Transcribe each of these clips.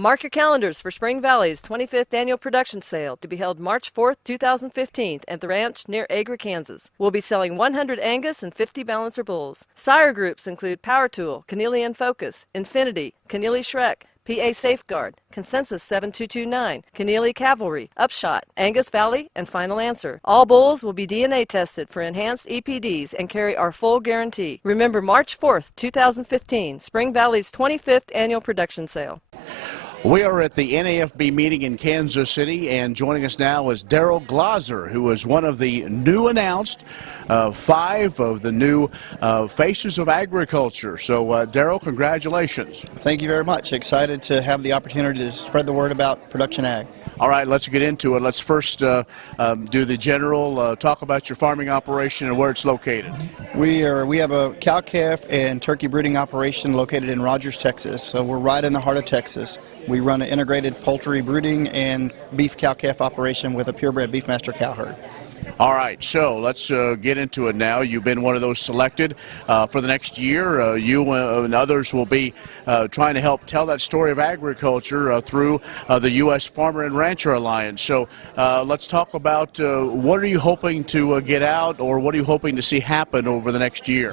Mark your calendars for Spring Valley's 25th Annual Production Sale to be held March 4th, 2015 at the ranch near Agra, Kansas. We'll be selling 100 Angus and 50 Balancer bulls. Sire groups include Power Tool, Cornelian Focus, Infinity, Keneally Shrek, PA Safeguard, Consensus 7229, Keneally Cavalry, Upshot, Angus Valley, and Final Answer. All bulls will be DNA tested for enhanced EPDs and carry our full guarantee. Remember March 4th, 2015, Spring Valley's 25th Annual Production Sale. We are at the NAFB meeting in Kansas City, and joining us now is Darrell Glaser, who is one of the new announced 5 of the new faces of agriculture. So, Darrell, congratulations. Thank you very much. Excited to have the opportunity to spread the word about production ag. All right, let's get into it. Let's first do the general, talk about your farming operation and where it's located. We have a cow-calf and turkey brooding operation located in Rogers, Texas. So we're right in the heart of Texas. We run an integrated poultry brooding and beef cow-calf operation with a purebred beefmaster cow herd. All right, so let's get into it now. You've been one of those selected for the next year. You and others will be trying to help tell that story of agriculture through the U.S. Farmer and Rancher Alliance. So let's talk about what are you hoping to get out, or what are you hoping to see happen over the next year?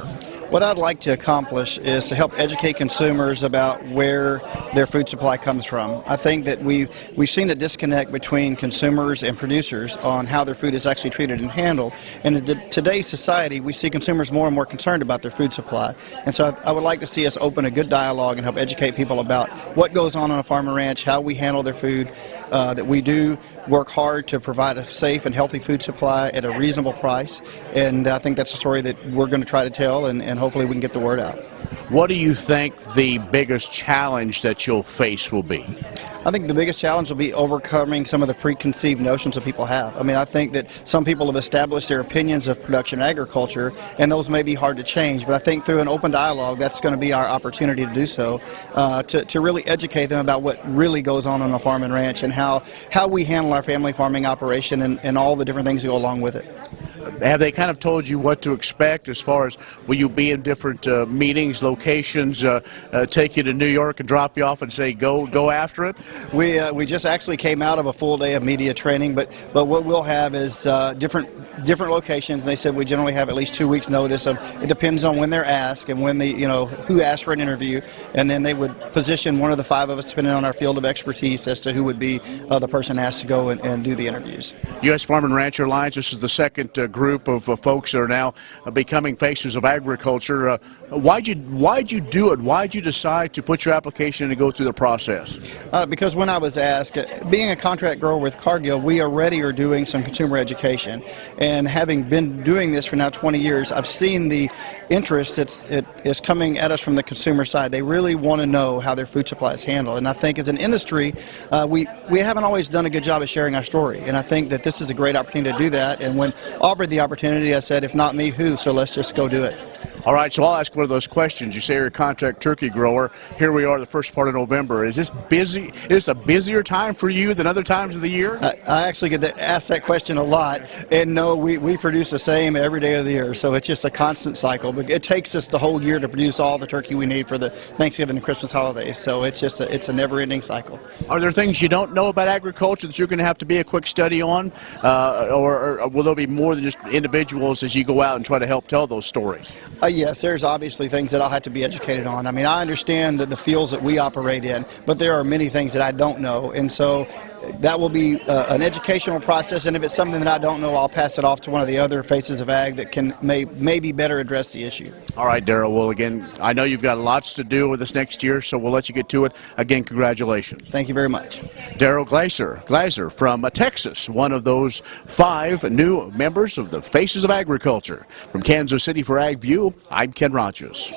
What I'd like to accomplish is to help educate consumers about where their food supply comes from. I think that we've seen a disconnect between consumers and producers on how their food is actually treated and handled. And in today's society, we see consumers more and more concerned about their food supply. And so I would like to see us open a good dialogue and help educate people about what goes on a farm and ranch, how we handle their food, that we do work hard to provide a safe and healthy food supply at a reasonable price. And I think that's a story that we're going to try to tell, and hopefully we can get the word out. What do you think the biggest challenge that you'll face will be? I think the biggest challenge will be overcoming some of the preconceived notions that people have. I mean, I think that some people have established their opinions of production agriculture, and those may be hard to change, but I think through an open dialogue, that's going to be our opportunity to do so, to really educate them about what really goes on a farm and ranch, and how we handle our family farming operation, and all the different things that go along with it. Have they kind of told you what to expect as far as will you be in different meetings, locations, take you to New York and drop you off and say go after it? We just actually came out of a full day of media training, but what we'll have is different locations. And they said we generally have at least 2 weeks notice of, it depends on when they're asked and when who asked for an interview, and then they would position one of the 5 of us depending on our field of expertise as to who would be the person asked to go and do the interviews. U.S. Farm and Rancher Alliance, this is the second group of folks that are now becoming faces of agriculture. Why'd you do it? Why'd you decide to put your application in and go through the process? Because when I was asked, being a contract grower with Cargill, we already are doing some consumer education. And having been doing this for now 20 years, I've seen the interest that is coming at us from the consumer side. They really want to know how their food supply is handled. And I think as an industry, we haven't always done a good job of sharing our story. And I think that this is a great opportunity to do that. And when offered the opportunity, I said, if not me, who? So let's just go do it. All right, so I'll ask one of those questions. You say you're a contract turkey grower. Here we are the first part of November. Is this busy? Is this a busier time for you than other times of the year? I actually get asked that question a lot. And no, we produce the same every day of the year. So it's just a constant cycle. But it takes us the whole year to produce all the turkey we need for the Thanksgiving and Christmas holidays. So it's just it's a never-ending cycle. Are there things you don't know about agriculture that you're going to have to be a quick study on? Or will there be more than just individuals as you go out and try to help tell those stories? Yes, there's obviously things that I'll have to be educated on. I mean, I understand the fields that we operate in, but there are many things that I don't know, and so that will be an educational process, and if it's something that I don't know, I'll pass it off to one of the other faces of ag that can maybe better address the issue. All right, Darrell, well, again, I know you've got lots to do with this next year, so we'll let you get to it. Again, congratulations. Thank you very much. Darrell Glaser from Texas, one of those 5 new members of the Faces of Agriculture. From Kansas City for Ag View, I'm Ken Rogers.